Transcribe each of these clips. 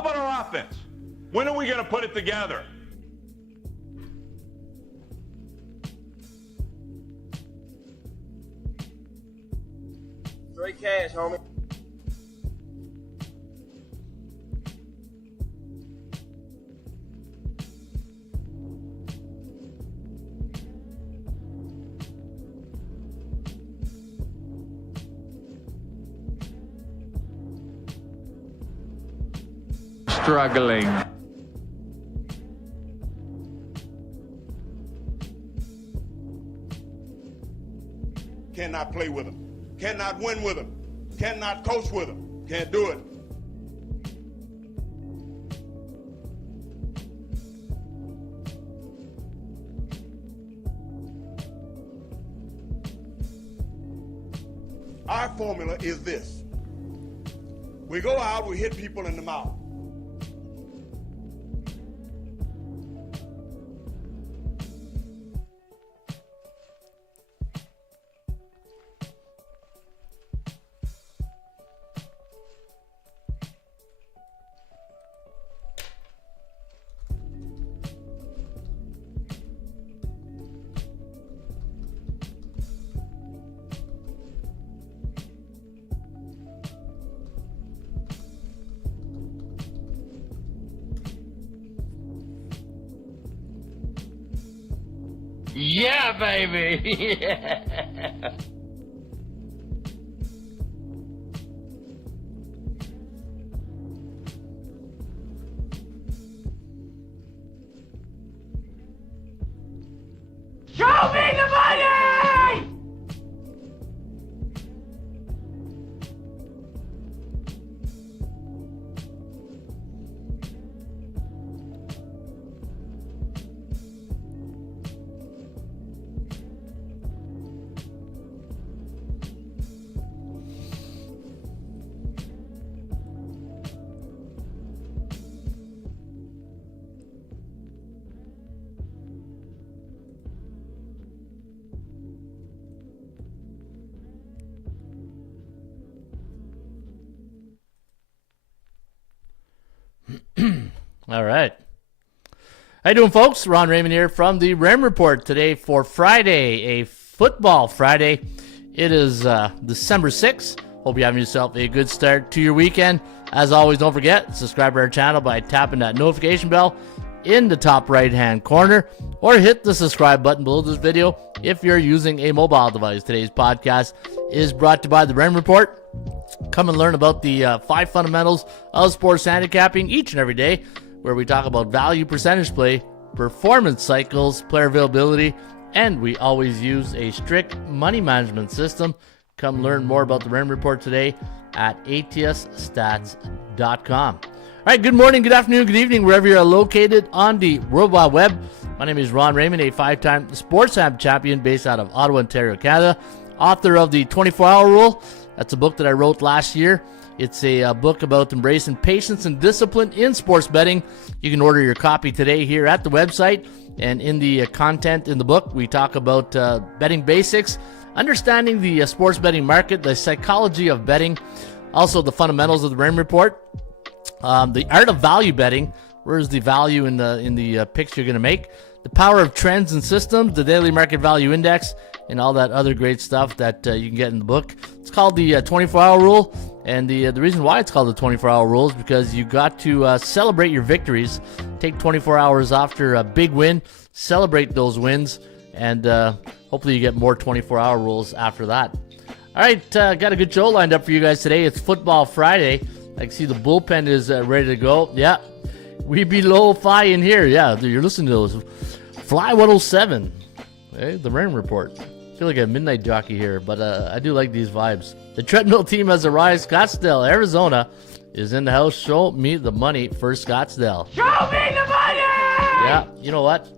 How about our offense? When are we going to put it together? Straight cash, homie. Struggling. Cannot play with them. Cannot win with them. Cannot coach with them. Can't do it. Our formula is this. We go out, we hit people in the mouth. Yeah, baby. Yeah. Show me the money! All right. How you doing, folks? Ron Raymond here from the Raymond Report today for Friday, a football Friday. It is December 6th. Hope you're having yourself a good start to your weekend. As always, don't forget, subscribe to our channel by tapping that notification bell in the top right-hand corner, or hit the subscribe button below this video if you're using a mobile device. Today's podcast is brought to you by the Raymond Report. Come and learn about the 5 fundamentals of sports handicapping each and every day, where we talk about value, percentage play, performance cycles, player availability, and we always use a strict money management system. Come learn more about the Raymond Report today at atsstats.com. All right, good morning, good afternoon, good evening, wherever you're located on the World Wide Web. My name is Ron Raymond, a 5-time sports hab champion based out of Ottawa, Ontario, Canada, author of the 24-Hour Rule. That's a book that I wrote last year. It's a book about embracing patience and discipline in sports betting. You can order your copy today here at the website. And in the content in the book, we talk about betting basics, understanding the sports betting market, the psychology of betting, also the fundamentals of the Raymond Report, the art of value betting. Where's the value in the picks you're going to make? The power of trends and systems, the daily market value index, and all that other great stuff that you can get in the book. It's called the 24-Hour Rule, and the reason why it's called the 24-Hour Rule is because you got to celebrate your victories. Take 24 hours after a big win, celebrate those wins, and hopefully you get more 24-hour rules after that. All right, got a good show lined up for you guys today. It's Football Friday. I can see the bullpen is ready to go. Yeah, we be low-fi in here. Yeah, you're listening to those. Fly 107. Hey, the Rain Report. I feel like a midnight jockey here, but I do like these vibes. The treadmill team has arrived. Scottsdale, Arizona is in the house. Show me the money for Scottsdale. Show me the money! Yeah, you know what?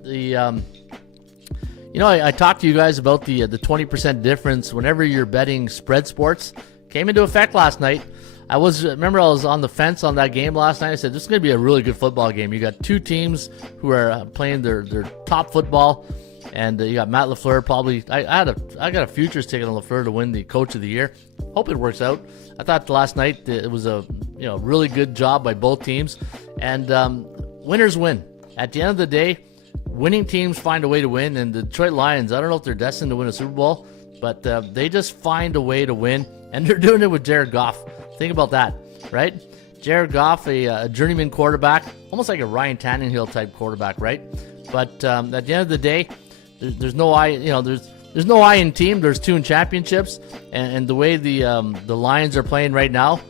I talked to you guys about the 20% difference whenever you're betting spread sports. Came into effect last night. I was on the fence on that game last night. I said, this is going to be a really good football game. You got two teams who are playing their top football, and you got Matt LaFleur probably. I got a futures ticket on LaFleur to win the Coach of the Year. Hope it works out. I thought last night it was a really good job by both teams. And winners win. At the end of the day, winning teams find a way to win. And the Detroit Lions, I don't know if they're destined to win a Super Bowl, but they just find a way to win. And they're doing it with Jared Goff. Think about that, right? Jared Goff, a journeyman quarterback, almost like a Ryan Tannehill type quarterback, right? But at the end of the day, there's no I. There's no I in team. There's two in championships, and the way the Lions are playing right now,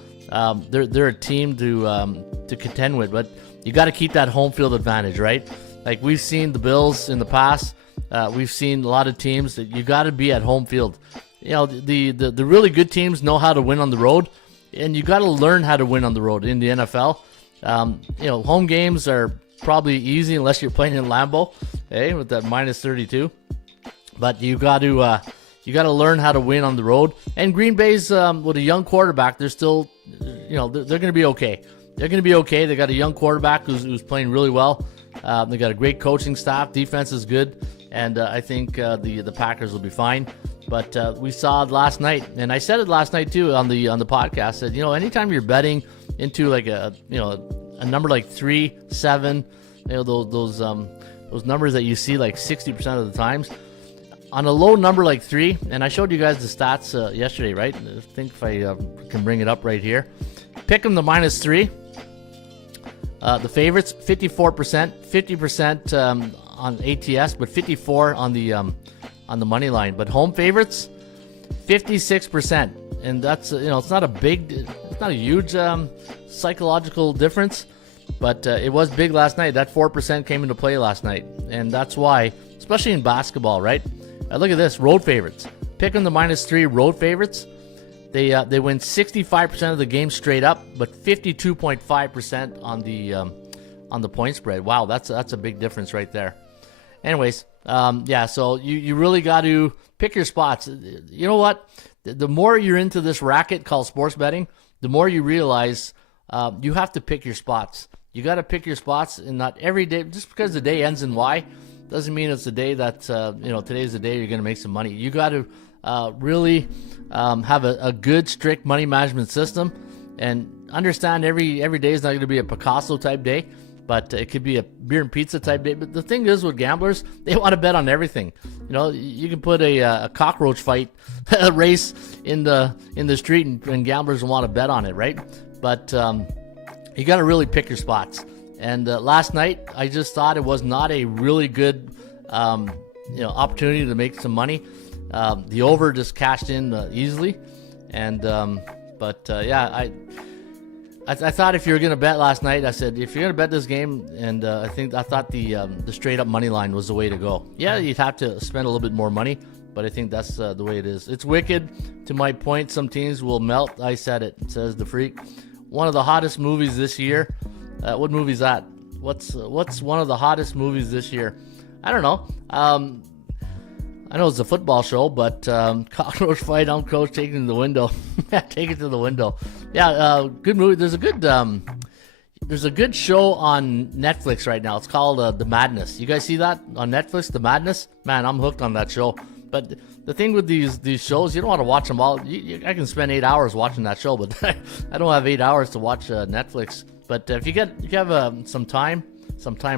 they're a team to contend with. But you got to keep that home field advantage, right? Like we've seen the Bills in the past. We've seen a lot of teams that you got to be at home field. The really good teams know how to win on the road, and you got to learn how to win on the road in the NFL. Home games are probably easy unless you're playing in Lambeau, with that minus 32. But you got to learn how to win on the road. And Green Bay's with a young quarterback, they're still, they're going to be okay. They're going to be okay. They got a young quarterback who's playing really well. They got a great coaching staff. Defense is good, and I think the Packers will be fine. But we saw it last night, and I said it last night too on the podcast. I said, anytime you're betting into like a number like 3, 7, those numbers that you see like 60% of the times. On a low number like 3, and I showed you guys the stats yesterday, right? I think if I can bring it up right here. Pick them the minus 3. The favorites, 54%, 50% on ATS, but 54% on the money line. But home favorites, 56%, and that's it's not a huge psychological difference, but it was big last night. That 4% came into play last night, and that's why, especially in basketball, right? Look at this, road favorites. Pick them the minus 3 road favorites. They win 65% of the game straight up, but 52.5% on the point spread. Wow, that's a big difference right there. Anyways, so you really got to pick your spots. You know what? The more you're into this racket called sports betting, the more you realize you have to pick your spots. You got to pick your spots, and not every day. Just because the day ends in Y doesn't mean it's the day that today's the day you're going to make some money. You got to really have a good, strict money management system, and understand every day is not going to be a Picasso type day, but it could be a beer and pizza type day. But the thing is with gamblers, they want to bet on everything. You can put a cockroach fight race in the street, and gamblers will want to bet on it, right? But you got to really pick your spots. And last night, I just thought it was not a really good, opportunity to make some money. The over just cashed in easily, and I thought if you were gonna bet last night, I said if you're gonna bet this game, and I thought the straight up money line was the way to go. Yeah, you'd have to spend a little bit more money, but I think that's the way it is. It's wicked. To my point, some teams will melt. I said it. Says the freak. One of the hottest movies this year. What movie is that? What's one of the hottest movies this year? I don't know. I know it's a football show, but cockroach fight, I'm coach, take it to the window. Take it to the window. Yeah, good movie. There's a good show on Netflix right now. It's called The Madness. You guys see that on Netflix, The Madness? Man, I'm hooked on that show. But the thing with these shows, you don't want to watch them all. I can spend 8 hours watching that show, but I don't have 8 hours to watch Netflix. But if you have some time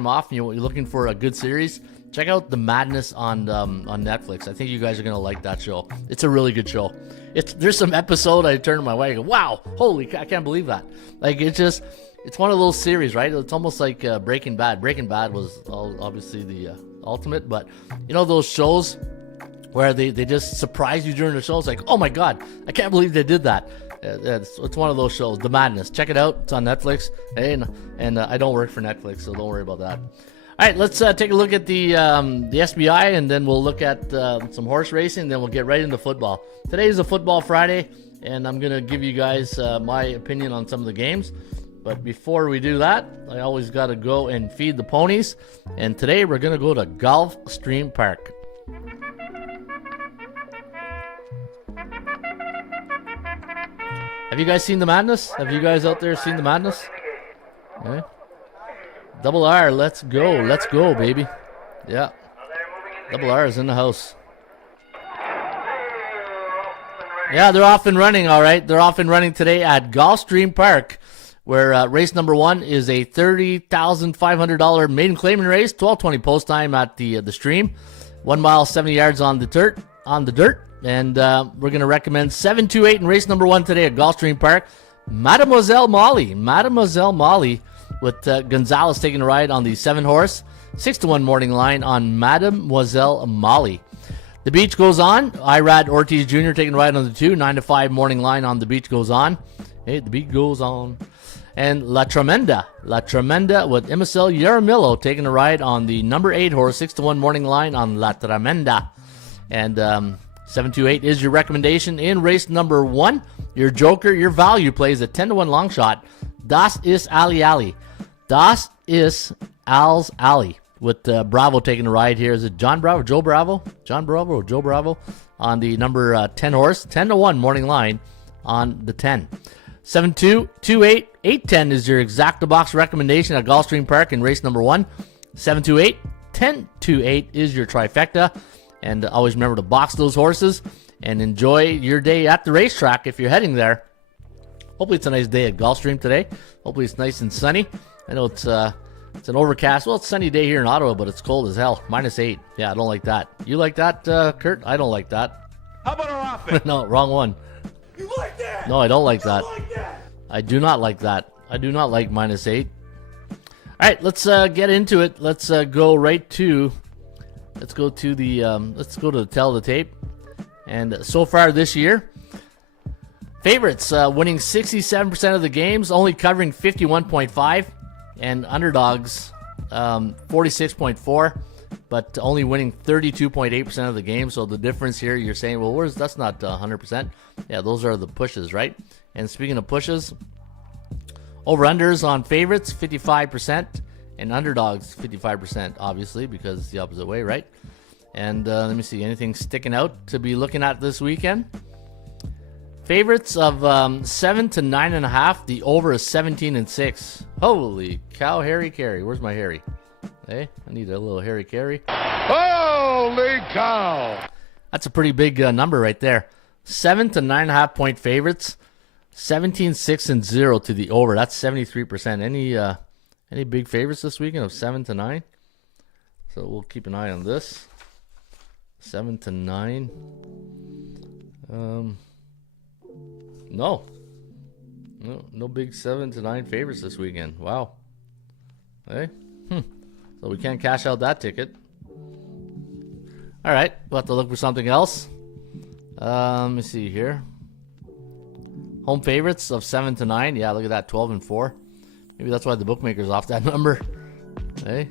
off, and you're looking for a good series, check out The Madness on Netflix. I think you guys are gonna like that show. It's a really good show. There's some episode I turn to my wife and go, wow, holy, I can't believe that. Like it's one of those series, right? It's almost like Breaking Bad. Breaking Bad was obviously the ultimate, but those shows where they just surprise you during the show. It's like, oh my god, I can't believe they did that. It's one of those shows, The Madness. Check it out. It's on Netflix. And I don't work for Netflix, so don't worry about that. All right, let's take a look at the SBI, and then we'll look at some horse racing, and then we'll get right into football. Today is a football Friday, and I'm going to give you guys my opinion on some of the games. But before we do that, I always got to go and feed the ponies. And today we're going to go to Gulfstream Park. Have you guys seen The Madness? Have you guys out there seen The Madness? Okay. Double R, let's go. Let's go, baby. Yeah. Double R is in the house. Yeah, they're off and running, all right. They're off and running today at Gulfstream Park. where race number 1 is a $30,500 maiden claiming race, 12:20 post time at the stream, 1 mile 70 yards on the dirt, and we're going to recommend 728 in race number 1 today at Gulfstream Park. Mademoiselle Molly with Gonzalez taking a ride on the 7 horse, 6-1 morning line on Mademoiselle Molly. The Beach Goes On, Irad Ortiz Jr. taking a ride on the 2, 9-5 morning line on The Beach Goes On. Hey, The Beat Goes On. And La Tremenda with Emicel Yaramillo taking a ride on the number 8 horse, 6-1 morning line on La Tremenda. And 728 is your recommendation in race number 1. Your joker, your value plays a 10-1 long shot. Das ist Ali. Das ist Al's Alley. With Bravo taking a ride here. Is it John Bravo? Joe Bravo? John Bravo or Joe Bravo? On the number 10 horse. 10-1 morning line on the 10. 7-2, 2-8, 8-10 is your exacta box recommendation at Gulfstream Park in race number 1. 7-2-8, 10-2-8 is your trifecta. And always remember to box those horses and enjoy your day at the racetrack if you're heading there. Hopefully it's a nice day at Gulfstream today. Hopefully it's nice and sunny. I know it's an overcast. Well, it's a sunny day here in Ottawa, but it's cold as hell. -8. Yeah, I don't like that. You like that, Kurt? I don't like that. How about our offense? No, wrong one. You like that? No, I don't like You that. like that? I do not like that. I do not like -8. All right, let's get into it. Let's go to the tell of the tape. And so far this year, favorites winning 67% of the games, only covering 51.5, and underdogs 46.4, but only winning 32.8% of the game. So the difference here, you're saying, well, that's not 100%. Yeah, those are the pushes, right? And speaking of pushes, over-unders on favorites, 55%, and underdogs, 55%, obviously, because it's the opposite way, right? And let me see, anything sticking out to be looking at this weekend? Favorites of 7 to 9.5. The over is 17-6. Holy cow, Harry Carey. Where's my Harry? Hey, I need a little Harry Carey. Holy cow! That's a pretty big number right there. 7 to 9.5 point favorites. 17-6-0 to the over. That's 73%. Any big favorites this weekend of 7 to 9? So we'll keep an eye on this. 7 to 9. No big 7 to 9 favorites this weekend. Wow. Hey. So we can't cash out that ticket. All right, we'll have to look for something else. Let me see here. Home favorites of 7 to 9. Yeah, look at that, 12-4. Maybe that's why the bookmaker's off that number. Hey.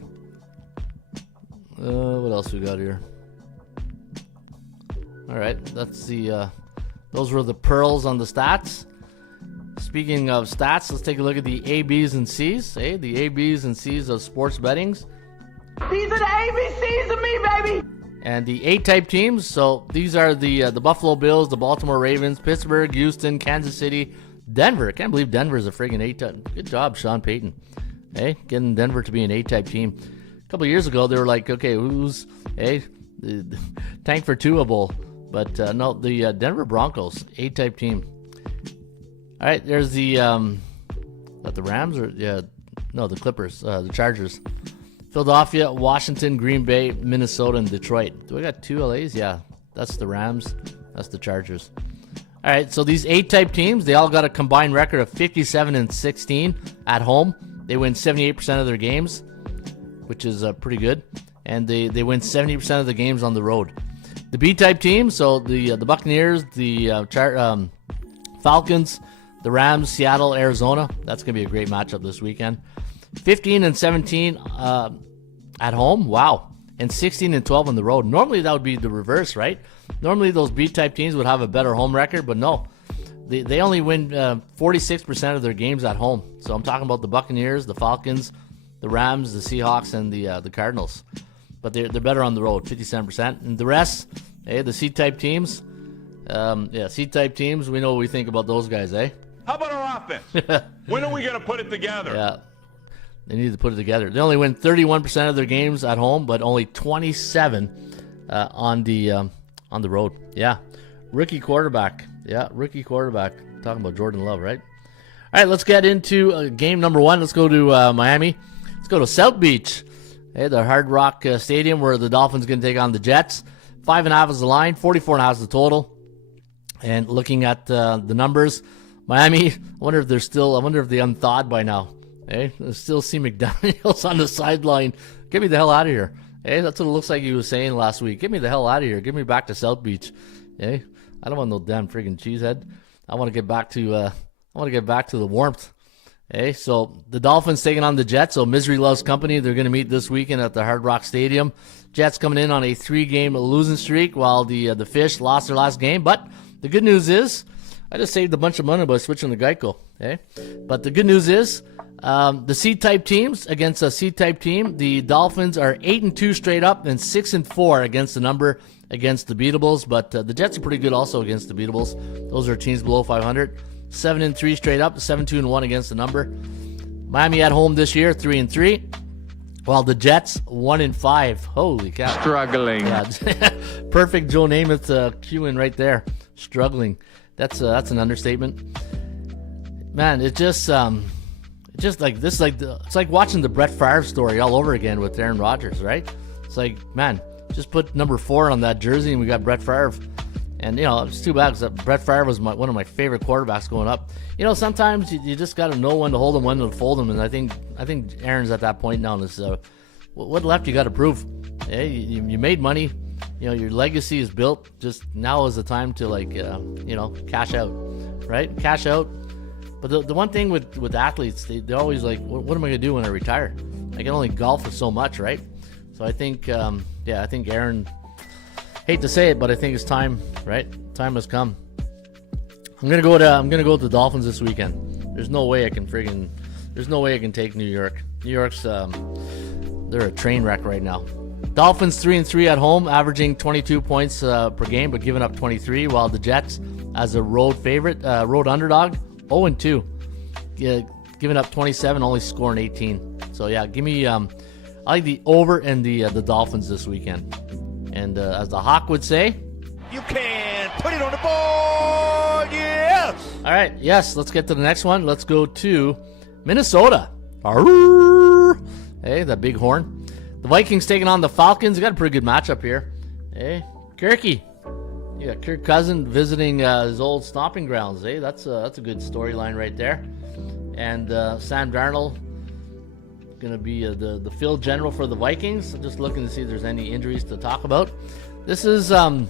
What else we got here? All right, that's the. Those were the pearls on the stats. Speaking of stats, let's take a look at the A, B's, and C's. Hey, the A, B's, and C's of sports bettings. These are the ABCs of me, baby! And the A-type teams. So these are the Buffalo Bills, the Baltimore Ravens, Pittsburgh, Houston, Kansas City, Denver. I can't believe Denver's a friggin' A-type. Good job, Sean Payton. Hey, getting Denver to be an A-type team. A couple of years ago, they were like, okay, who's the tank for Tua Bowl? But no, the Denver Broncos, A-type team. All right, there's the the Rams or the Clippers, the Chargers, Philadelphia, Washington, Green Bay, Minnesota, and Detroit. Do I got 2 LAs? Yeah, that's the Rams. That's the Chargers. All right, so these A-type teams, they all got a combined record of 57-16 at home. They win 78% of their games, which is pretty good, and they win 70% of the games on the road. The B-type teams, so the Buccaneers, the Falcons, the Rams, Seattle, Arizona. That's going to be a great matchup this weekend. 15-17 at home. Wow. And 16-12 on the road. Normally that would be the reverse, right? Normally those B-type teams would have a better home record, but no. They only win 46% of their games at home. So I'm talking about the Buccaneers, the Falcons, the Rams, the Seahawks, and the Cardinals. But they're better on the road, 57%. And the rest, the C-type teams. C-type teams, we know what we think about those guys, eh? How about our offense? When are we going to put it together? Yeah, they need to put it together. They only win 31% of their games at home, but only 27 on the road. Yeah, rookie quarterback. Talking about Jordan Love, right? All right, let's get into game number one. Let's go to Miami. Let's go to South Beach. Hey, the Hard Rock Stadium where the Dolphins going to take on the Jets. 5.5 is the line. 44.5 is the total. And looking at the numbers, Miami, I wonder if they unthawed by now. Hey, I still see McDaniels on the sideline. Get me the hell out of here. Hey, that's what it looks like he was saying last week. Get me the hell out of here. Get me back to South Beach. Hey, I don't want no damn friggin' cheesehead. I want to get back to the warmth. Hey, so the Dolphins taking on the Jets. So misery loves company. They're going to meet this weekend at the Hard Rock Stadium. Jets coming in on a 3-game losing streak, while the Fish lost their last game. But the good news is, I just saved a bunch of money by switching to Geico. Okay, but the good news is, the C-type teams against a C-type team, the Dolphins are 8-2 straight up and 6-4 against the number against the beatables. But the Jets are pretty good also against the beatables. Those are teams below 500. 7-3 straight up, 7-2-1 against the number. Miami at home this year, 3-3, while the Jets 1-5. Holy cow! Struggling. Yeah. Perfect Joe Namath cue in right there. Struggling. That's an understatement. Man, it's like watching the Brett Favre story all over again with Aaron Rodgers, right? It's like, man, just put number 4 on that jersey and we got Brett Favre. And, it's too bad because Brett Favre was one of my favorite quarterbacks going up. Sometimes you just got to know when to hold them, when to fold them. And I think Aaron's at that point now. Is what left you got to prove? Hey, you made money. Your legacy is built. Just now is the time to, cash out, right? Cash out. But the one thing with athletes, they're always like, what am I going to do when I retire? I can only golf for so much, right? So I think, I think Aaron... Hate to say it, but I think it's time, right? Time has come. I'm gonna go to the Dolphins this weekend. There's no way I can take New York. New York's they're a train wreck right now. Dolphins 3-3 at home, averaging 22 points per game, but giving up 23. While the Jets, as a road underdog, 0-2, giving up 27, only scoring 18. So yeah, give me I like the over and the Dolphins this weekend. And as the Hawk would say, you can put it on the board, yes! All right, yes, let's get to the next one. Let's go to Minnesota. Arrgh. Hey, that big horn. The Vikings taking on the Falcons. They got a pretty good matchup here. Hey, Kirky. You got Kirk Cousins visiting his old stomping grounds. Hey, that's a good storyline right there. And Sam Darnold going to be the field general for the Vikings. I'm just looking to see if there's any injuries to talk about. This is an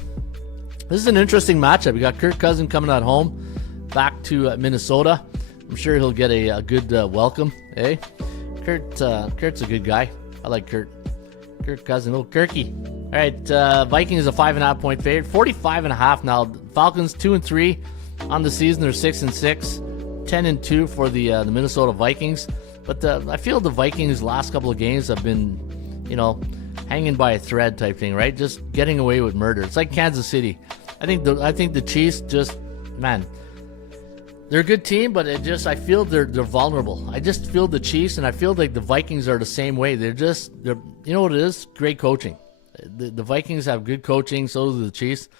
interesting matchup. We got Kirk Cousins coming at home back to Minnesota. I'm sure he'll get a good welcome. Hey, Kurt's a good guy. I like Kirk Cousins, little Kirky. All right, Vikings a 5.5 point favorite, 45.5 now. Falcons 2-3 on the season. They're 6-6, 10-2 for the Minnesota Vikings. But I feel the Vikings' last couple of games have been, hanging by a thread type thing, right? Just getting away with murder. It's like Kansas City. I think the Chiefs just, man, they're a good team, but I feel they're vulnerable. I just feel the Chiefs, and I feel like the Vikings are the same way. They're you know what it is? Great coaching. The Vikings have good coaching. So do the Chiefs.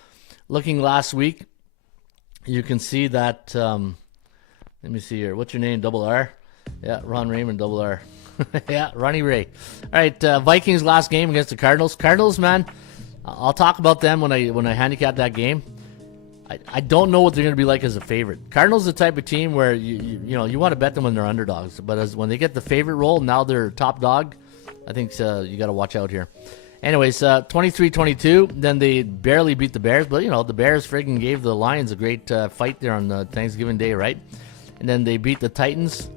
Looking last week, you can see that. Let me see here. What's your name? Double R. Yeah, Ron Raymond, double R. Yeah, Ronnie Ray. All right, Vikings last game against the Cardinals. Cardinals, man, I'll talk about them when I handicap that game. I don't know what they're going to be like as a favorite. Cardinals are the type of team where you want to bet them when they're underdogs, but when they get the favorite role, now they're top dog. I think you got to watch out here. Anyways, 23-22. Then they barely beat the Bears, but the Bears friggin' gave the Lions a great fight there on Thanksgiving Day, right? And then they beat the Titans.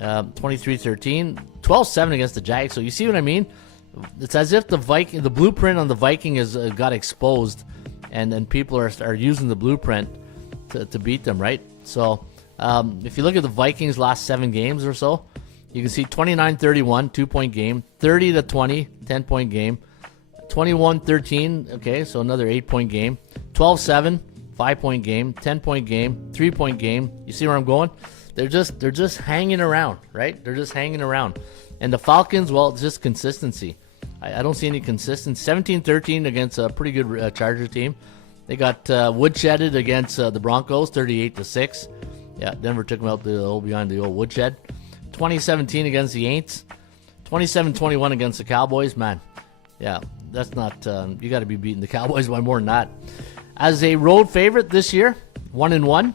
23-13, 12-7 against the Jags. So you see what I mean? It's as if the blueprint on the Viking has got exposed, and then people are using the blueprint to beat them, right? So if you look at the Vikings' last 7 games or so, you can see 29-31, 2-point game, 30-20, 10-point game, 21-13, okay, so another 8-point game, 12-7, 5-point game, 10-point game, 3-point game. You see where I'm going? They're just hanging around, right? They're just hanging around. And the Falcons, well, it's just consistency. I don't see any consistency. 17-13 against a pretty good Charger team. They got woodshedded against the Broncos, 38-6. Yeah, Denver took them out behind the old woodshed. 2017 against the Aints. 27-21 against the Cowboys. Man, yeah, that's not. You got to be beating the Cowboys by more than that. As a road favorite this year, 1-1,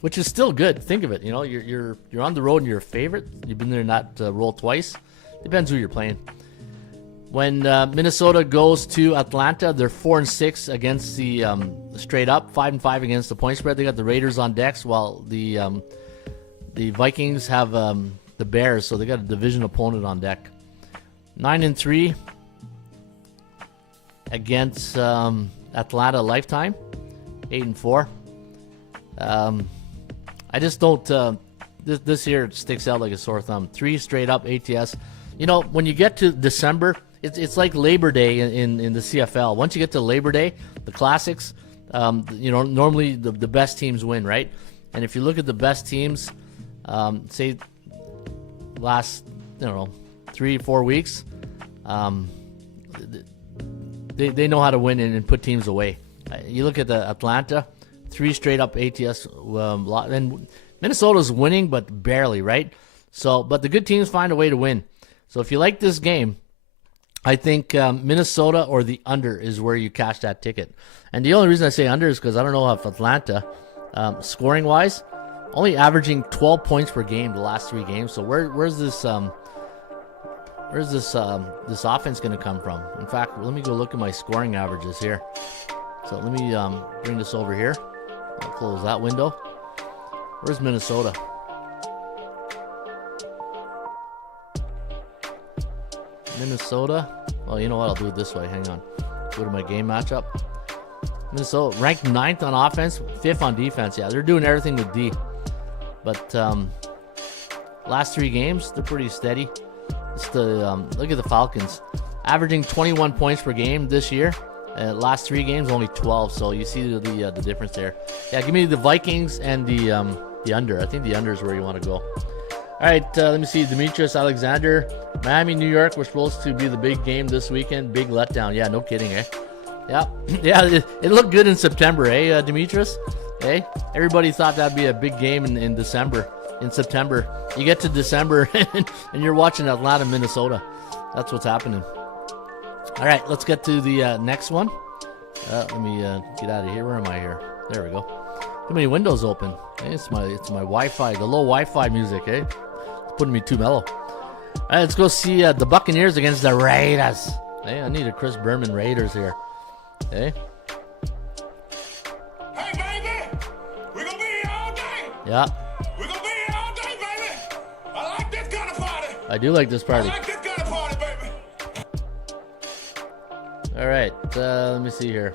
which is still good. Think of it. You know, you're on the road and you're a favorite. You've been there in that role twice. Depends who you're playing. When Minnesota goes to Atlanta, they're 4-6 against the straight up, 5-5 against the point spread. They got the Raiders on decks, while the Vikings have the Bears, so they got a division opponent on deck. 9-3 against Atlanta lifetime, 8-4. I just don't. This year it sticks out like a sore thumb. 3 straight up ATS. You know, when you get to December, it's like Labor Day in the CFL. Once you get to Labor Day, the classics, you know, normally the best teams win, right? And if you look at the best teams, say last, 3-4 weeks, they know how to win and put teams away. You look at the Atlanta, 3 straight up ATS, and Minnesota's winning, but barely, right? So, but the good teams find a way to win. So if you like this game, I think Minnesota or the under is where you cash that ticket. And the only reason I say under is because I don't know if Atlanta, scoring-wise, only averaging 12 points per game the last 3 games. So where's this offense going to come from? In fact, let me go look at my scoring averages here. So let me bring this over here. I'll close that window. Where's Minnesota? Minnesota. Well, you know what? I'll do it this way. Hang on. Go to my game matchup. Minnesota ranked 9th on offense, 5th on defense. Yeah, they're doing everything with D. But last 3 games, they're pretty steady. It's look at the Falcons, averaging 21 points per game this year. Last 3 games, only 12. So you see the difference there. Yeah, give me the Vikings and the under. I think the under is where you want to go. All right, let me see. Demetrius Alexander, Miami, New York. We're supposed to be the big game this weekend. Big letdown. Yeah, no kidding, eh? Yeah, yeah. It looked good in September, eh, Demetrius? Hey, everybody thought that'd be a big game in December. In September, you get to December and you're watching Atlanta, Minnesota. That's what's happening. All right, let's get to the next one. Let me get out of here. Where am I here? There we go. Too many windows open. Hey, it's my Wi-Fi, the low Wi-Fi music. Eh, it's putting me too mellow. All right, let's go see the Buccaneers against the Raiders. Hey, I need a Chris Berman Raiders here. Hey. Hey, baby, we're gonna be here all day. Yeah. We're gonna be here all day, baby. I like this kind of party. I do like this party. I like this kind of party, baby. All right, let me see here.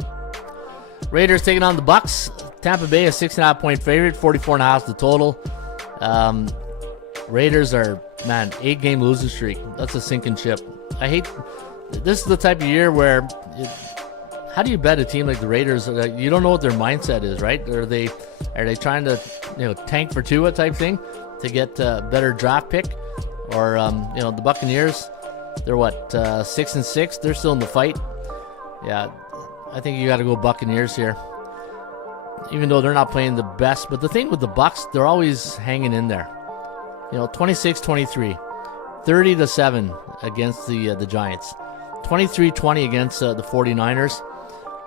Raiders taking on the Bucks. Tampa Bay a 6.5 point favorite, 44.5 the total. Raiders are, 8-game losing streak. That's a sinking ship. I hate. This is the type of year where. How do you bet a team like the Raiders? You don't know what their mindset is, right? Are they trying to tank for Tua type thing to get a better draft pick, or the Buccaneers? They're what 6-6. They're still in the fight. Yeah, I think you got to go Buccaneers here, even though they're not playing the best. But the thing with the Bucs, they're always hanging in there. 26-23, 30-7 against the Giants, 23-20 against the 49ers.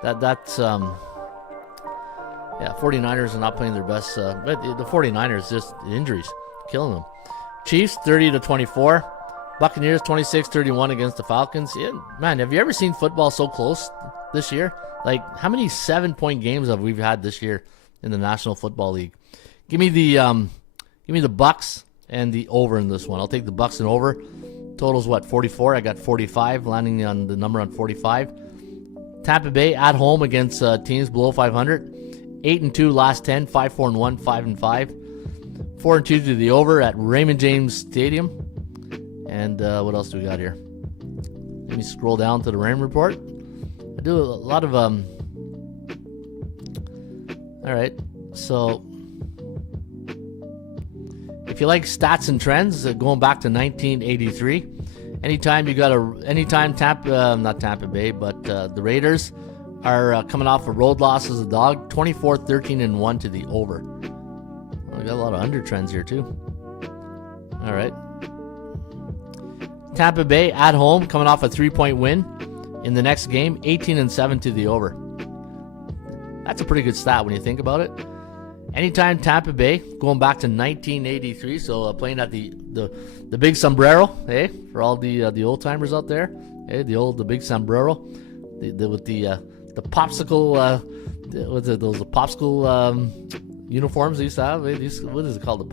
That's 49ers are not playing their best, but the 49ers, just injuries killing them. Chiefs 30-24, Buccaneers 26-31 against the Falcons. Yeah, man, have you ever seen football so close this year? Like, how many 7-point games have we had this year in the National Football League? Give me the Bucs and the over in this one. I'll take the Bucs and over. Total's what, 44? I got 45, landing on the number on 45. Tampa Bay at home against teams below 500. 8-2 last 10, 5-4-1, 5-5. 4-2 to the over at Raymond James Stadium. And what else do we got here? Let me scroll down to the rain report. I do a lot of all right, so if you like stats and trends, going back to 1983, anytime not Tampa Bay, but the Raiders are coming off a road loss as a dog, 24-13-1 to the over. We got a lot of under trends here too. All right. Tampa Bay at home, coming off a 3-point win in the next game, 18-7 to the over. That's a pretty good stat when you think about it. Anytime Tampa Bay, going back to 1983, so playing at the big sombrero, hey, for all the old timers out there, hey, the big sombrero, with the popsicle, those popsicle uniforms they used to have. What is it called?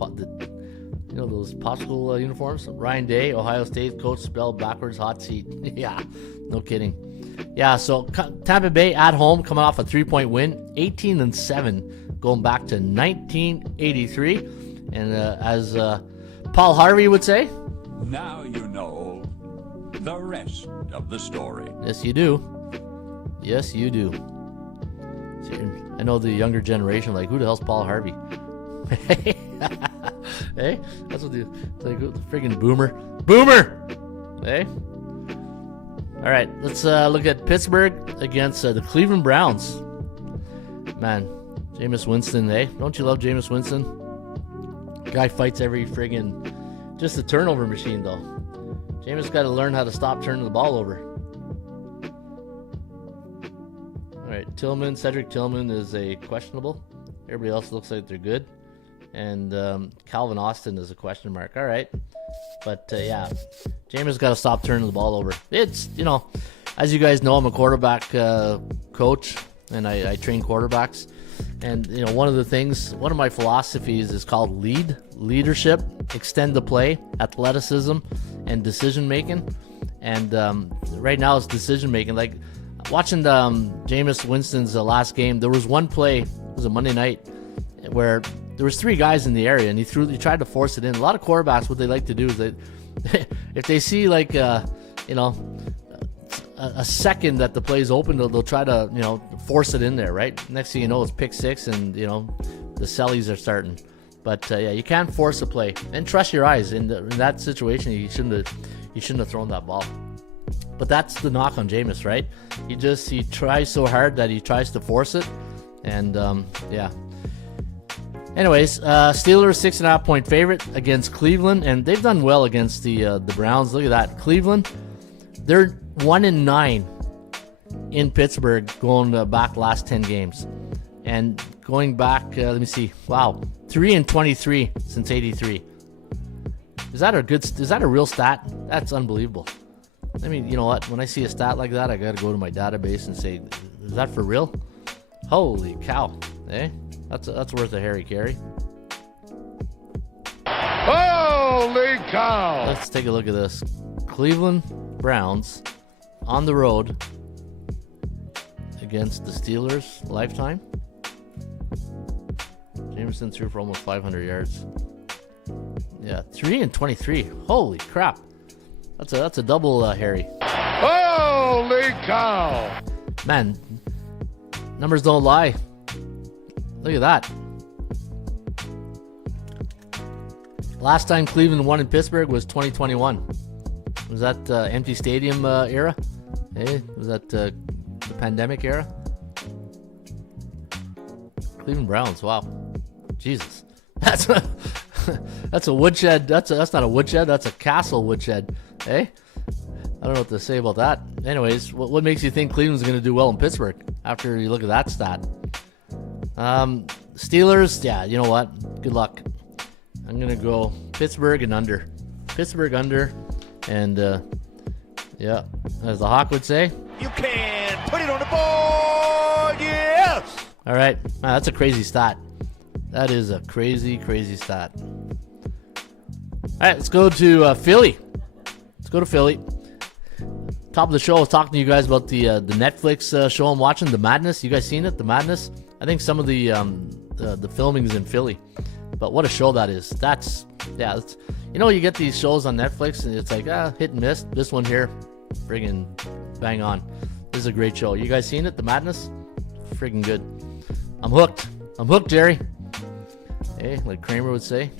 Those popsicle uniforms. Ryan Day, Ohio State coach, spelled backwards, hot seat. Yeah, no kidding. Yeah, so Tampa Bay at home, coming off a 3-point win, 18-7. Going back to 1983. And as Paul Harvey would say, now you know the rest of the story. Yes, you do. Yes, you do. See, I know the younger generation, like, who the hell's Paul Harvey? Hey, that's what the friggin' boomer. Boomer! Hey? All right, let's look at Pittsburgh against the Cleveland Browns. Man, Jameis Winston, eh? Don't you love Jameis Winston? Guy fights every friggin' just a turnover machine, though. Jameis got to learn how to stop turning the ball over. All right, Cedric Tillman is a questionable. Everybody else looks like they're good. And Calvin Austin is a question mark. All right. But, yeah, Jameis got to stop turning the ball over. It's, as you guys know, I'm a quarterback coach, and I train quarterbacks. And, one of my philosophies is called leadership, extend the play, athleticism, and decision-making. And right now it's decision-making. Like, watching Jameis Winston's last game, there was one play, it was a Monday night, where there was 3 guys in the area, and he tried to force it in. A lot of quarterbacks, what they like to do is if they see like a second that the play's open, they'll try to force it in there, right? Next thing you know, it's pick 6, and the sellies are starting. But yeah, you can't force a play, and trust your eyes. In that situation, you shouldn't have thrown that ball. But that's the knock on Jameis, right? He tries so hard that he tries to force it, and yeah. Anyways, Steelers 6.5-point favorite against Cleveland, and they've done well against the Browns. Look at that, Cleveland. They're 1-9 in Pittsburgh going back last 10 games, and going back. Let me see. Wow, 3-23 since '83. Is that a real stat? That's unbelievable. I mean, you know what? When I see a stat like that, I got to go to my database and say, is that for real? Holy cow! Eh? That's worth a hairy carry. Holy cow! Let's take a look at this. Cleveland Browns on the road against the Steelers lifetime. Jameson threw for almost 500 yards. Yeah, 3-23. Holy crap! That's a double Harry. Holy cow! Man, numbers don't lie. Look at that. Last time Cleveland won in Pittsburgh was 2021. Was that empty stadium era? Hey, was that the pandemic era? Cleveland Browns. Wow, Jesus, that's a woodshed. That's not a woodshed. That's a castle woodshed. Hey, I don't know what to say about that. Anyways, what makes you think Cleveland's going to do well in Pittsburgh after you look at that stat? Steelers, yeah, you know what? Good luck. I'm going to go Pittsburgh and under. Pittsburgh under, and yeah, as the Hawk would say, You can put it on the board, yes! all right. Man, that's a crazy stat. That is a crazy, crazy stat. All right, let's go to Philly. Let's go to Philly. Top of the show, I was talking to you guys about the Netflix show I'm watching, The Madness. You guys seen it, The Madness? I think some of the filming is in Philly, but what a show that is. That's you get these shows on Netflix and it's like hit and miss. This one here, friggin' bang on. This is a great show. You guys seen it, The Madness? Friggin' good. I'm hooked, Jerry. Hey, like Kramer would say.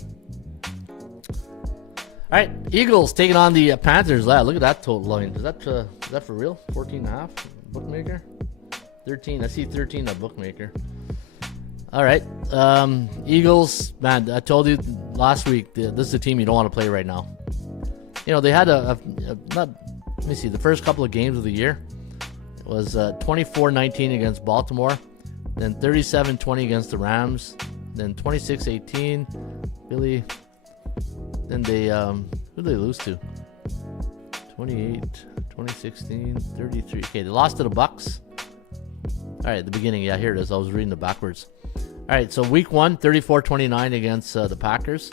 All right, Eagles taking on the Panthers. Look at that total line. Is that for real? 14.5 bookmaker? 13. I see 13 at bookmaker. All right. Eagles, man, I told you last week, this is a team you don't want to play right now. You know, they had let me see, the first couple of games of the year. It was 24-19 against Baltimore, then 37-20 against the Rams, then 26-18. Really, then they, who did they lose to? 28, 2016, 33. Okay, they lost to the Bucks. All right, at the beginning, yeah, here it is. I was reading it backwards. All right, so week 1, 34-29 against the Packers.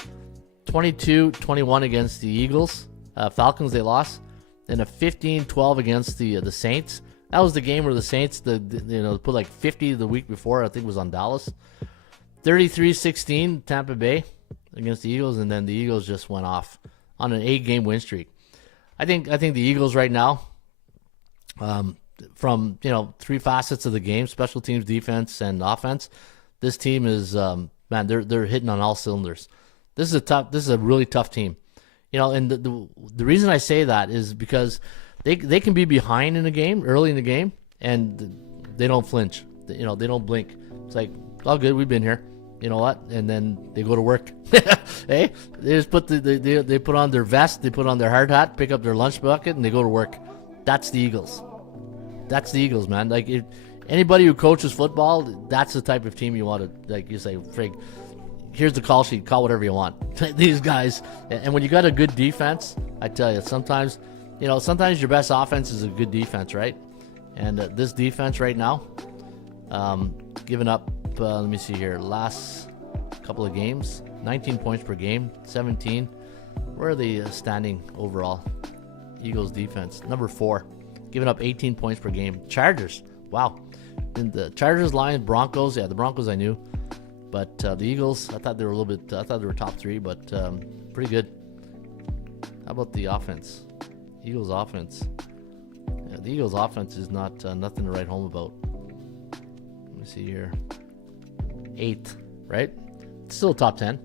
22-21 against the Eagles. Falcons, they lost. Then a 15-12 against the Saints. That was the game where the Saints, put like 50 the week before. I think it was on Dallas. 33-16 Tampa Bay against the Eagles, and then the Eagles just went off on an 8-game win streak. I think the Eagles right now, from 3 facets of the game: special teams, defense, and offense. This team is man, they're hitting on all cylinders. This is a really tough team. And the reason I say that is because they can be behind in the game, early in the game, and they don't flinch. They don't blink. It's like, all good, we've been here. You know what? And then they go to work. Hey, they just put they put on their vest, they put on their hard hat, pick up their lunch bucket, and they go to work. That's the Eagles. That's the Eagles, man. Like, if anybody who coaches football, that's the type of team you want to, like, you say, frig, here's the call sheet, call whatever you want. These guys, and when you got a good defense, I tell you, sometimes your best offense is a good defense, right? And this defense right now, giving up, let me see here, last couple of games, 19 points per game, 17. Where are they standing overall? Eagles defense, number 4, giving up 18 points per game. Chargers, wow. And the Chargers, Lions, Broncos, yeah, the Broncos I knew. But the Eagles, I thought they were a little bit, I thought they were top 3, but pretty good. How about the offense? Eagles offense. Yeah, the Eagles offense is not nothing to write home about. Let me see here. 8th, right? It's still top 10.